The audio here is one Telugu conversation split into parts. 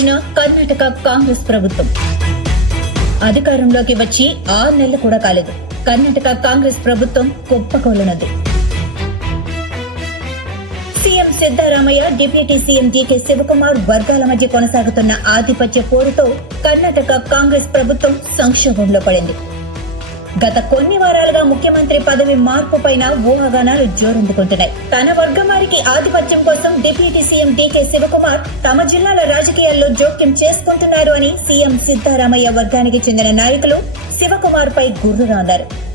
వచ్చిన కర్ణాటక కాంగ్రెస్ ప్రభుత్వం. అధికారంలోకి వచ్చి ఆరు నెలలు కూడా కాలేదు. కర్ణాటక కాంగ్రెస్ ప్రభుత్వం కుప్పకూలనుంది. CM Siddaramaiah deputy CM DK Shivakumar వర్గాల మధ్య కొనసాగుతున్న ఆధిపత్య పోరుతో కర్ణాటక కాంగ్రెస్ ప్రభుత్వం సంక్షోభంలో పడింది. గత కొన్ని వారాలుగా ముఖ్యమంత్రి పదవి మార్పు పైన ఊహాగానాలు జోరందుకుంటున్నాయి. తన వర్గం వారికి ఆధిపత్యం కోసం డిప్యూటీ సీఎం డీకే శివకుమార్ తమ జిల్లాల రాజకీయాల్లో జోక్యం చేసుకుంటున్నారు అని సీఎం సిద్దరామయ్య వర్గానికి చెందిన నాయకులు శివకుమార్ పై గుర్రుగా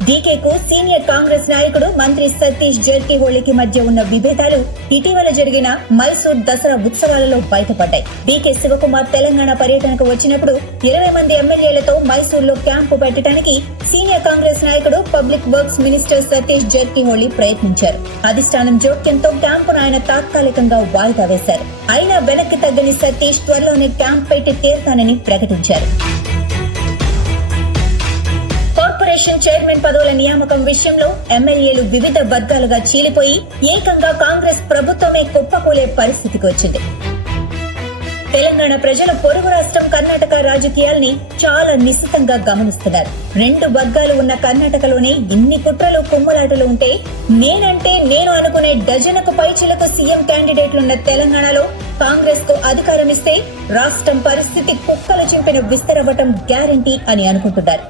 డీకేకు సీనియర్ కాంగ్రెస్ నాయకుడు మంత్రి సతీష్ జర్కిహోళికి మధ్య ఉన్న విభేదాలు ఇటీవల జరిగిన మైసూర్ దసరా ఉత్సవాలలో బయటపడ్డాయి. డీకే శివకుమార్ తెలంగాణ పర్యటనకు వచ్చినప్పుడు ఇరవై మంది ఎమ్మెల్యేలతో మైసూర్లో క్యాంపు పెట్టడానికి సీనియర్ కాంగ్రెస్ నాయకుడు public works minister Satish Jarkiholi ప్రయత్నించారు. అధిష్టానం జోక్యంతో క్యాంపును ఆయన తాత్కాలికంగా వాయిదా వేశారు. అయినా వెనక్కి తగ్గని సతీష్ త్వరలోనే క్యాంప్ పెట్టి తీరుతానని ప్రకటించారు. కార్పొరేషన్ చైర్మన్ పదవుల నియామకం విషయంలో ఎమ్మెల్యేలు వివిధ వర్గాలుగా చీలిపోయి ఏకంగా కాంగ్రెస్ ప్రభుత్వమే కుప్పకూలే పరిస్థితికి వచ్చింది. తెలంగాణ ప్రజలు పొరుగు రాష్ట్రం కర్ణాటక రాజకీయాల్ని చాలా నిశితంగా గమనిస్తున్నారు. రెండు వర్గాలు ఉన్న కర్ణాటకలోనే ఇన్ని కుట్రలు కుమ్ములాటలు ఉంటే నేనంటే నేను అనుకునే డజనకు పైచిలకు సీఎం క్యాండిడేట్లున్న తెలంగాణలో కాంగ్రెస్కు అధికారం ఇస్తే రాష్ట్రం పరిస్థితి కుక్కలు చింపిన విస్తరవ్వటం గ్యారంటీ అని అనుకుంటున్నారు.